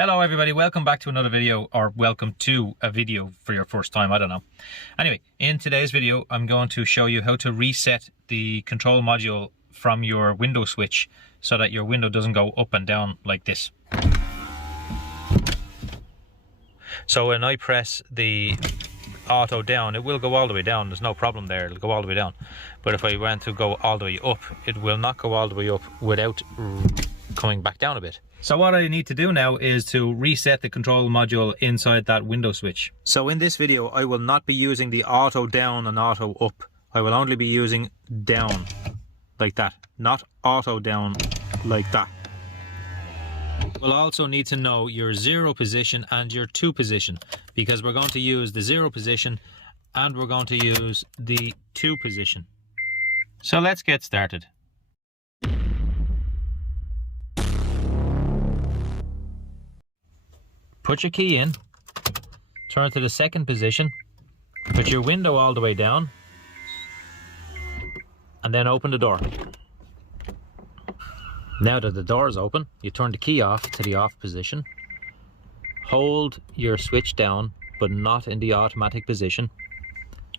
Hello everybody, welcome back to another video, or welcome to a video for your first time, I don't know. Anyway, in today's video I'm going to show you how to reset the control module from your window switch so that your window doesn't go up and down like this. So when I press the auto down, it will go all the way down, there's no problem there, it'll go all the way down. But if I went to go all the way up, it will not go all the way up without coming back down a bit. So what I need to do now is to reset the control module inside that window switch. So in this video I will not be using the auto down and auto up. I will only be using down like that, not auto down like that. We'll also need to know your 0 position and your 2 position, because we're going to use the 0 position and we're going to use the 2 position. So let's get started. Put your key in, turn to the 2nd position, put your window all the way down, and then open the door. Now that the door is open, you turn the key off to the off position, hold your switch down but not in the automatic position,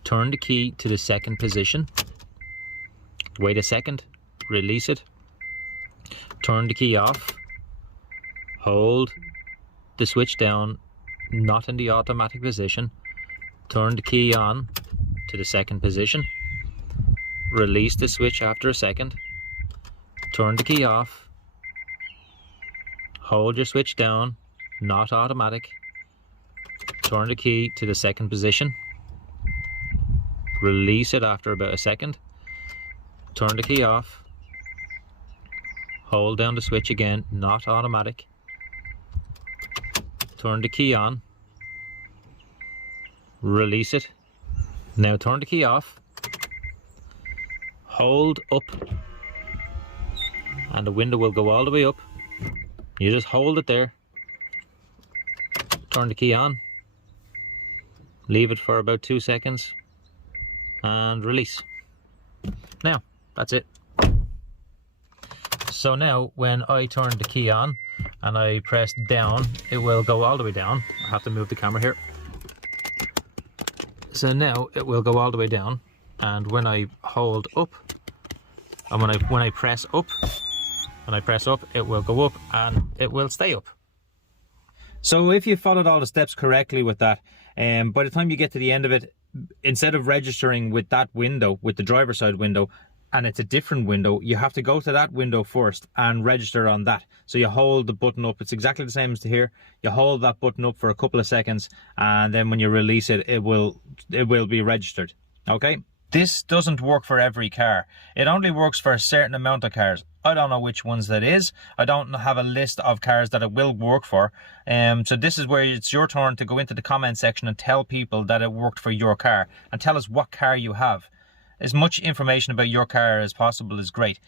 turn the key to the 2nd position, wait a second, release it, turn the key off, hold the switch down, not in the automatic position, turn the key on to the 2nd position, release the switch after a second, turn the key off, hold your switch down, not automatic, turn the key to the 2nd position, release it after about a second, turn the key off, hold down the switch again, not automatic, turn the key on, release it, now turn the key off, hold up, and the window will go all the way up. You just hold it there, turn the key on, leave it for about 2 seconds, and release. Now, that's it. So now, when I turn the key on, and I press down, it will go all the way down. I have to move the camera here. So now it will go all the way down, and when I hold up, and when I press up, it will go up and it will stay up. So if you followed all the steps correctly with that, by the time you get to the end of it, instead of registering with that window, with the driver's side window, and it's a different window, you have to go to that window first and register on that. So you hold the button up, it's exactly the same as to here. You hold that button up for a couple of seconds, and then when you release it, it will be registered. Okay? This doesn't work for every car. It only works for a certain amount of cars. I don't know which ones that is. I don't have a list of cars that it will work for. So this is where it's your turn to go into the comment section and tell people that it worked for your car, and tell us what car you have. As much information about your car as possible is great,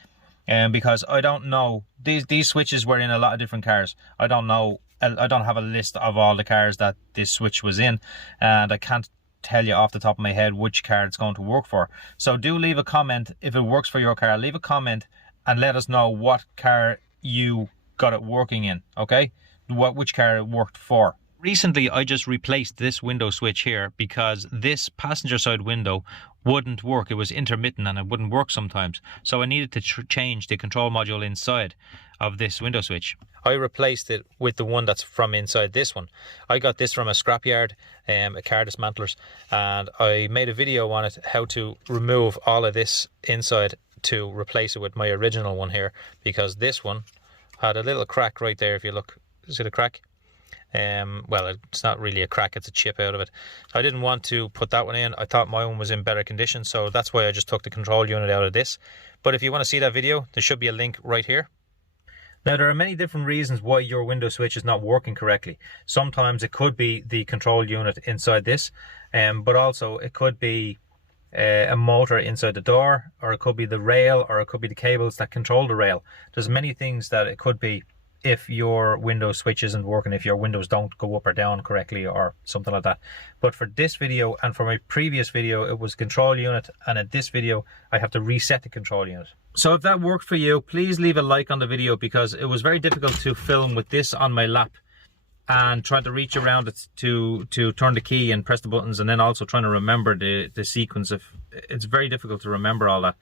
because I don't know, these switches were in a lot of different cars. I don't know, I don't have a list of all the cars that this switch was in, and I can't tell you off the top of my head which car it's going to work for. So do leave a comment if it works for your car. Leave a comment and let us know what car you got it working in, okay? Which car it worked for. Recently I just replaced this window switch here because this passenger side window wouldn't work. It was intermittent and it wouldn't work sometimes. So I needed to change the control module inside of this window switch. I replaced it with the one that's from inside this one. I got this from a scrapyard, a car dismantlers, and I made a video on it how to remove all of this inside to replace it with my original one here, because this one had a little crack right there. If you look, is it a crack? Well, it's not really a crack, it's a chip out of it. I didn't want to put that one in. I thought my one was in better condition, so that's why I just took the control unit out of this. But if you want to see that video, there should be a link right here. Now, there are many different reasons why your window switch is not working correctly. Sometimes it could be the control unit inside this, but also it could be a motor inside the door, or it could be the rail, or it could be the cables that control the rail. There's many things that it could be if your window switch isn't working, if your windows don't go up or down correctly or something like that. But for this video and for my previous video, it was control unit, and at this video I have to reset the control unit. So if that worked for you, please leave a like on the video, because it was very difficult to film with this on my lap. and trying to reach around it to turn the key and press the buttons, and then also trying to remember the sequence of, it's very difficult to remember all that.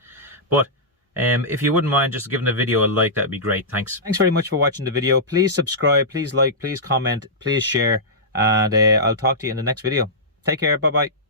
But if you wouldn't mind just giving the video a like, that'd be great. Thanks very much for watching the video. Please subscribe, please like, please comment, please share, and I'll talk to you in the next video. Take care. Bye bye.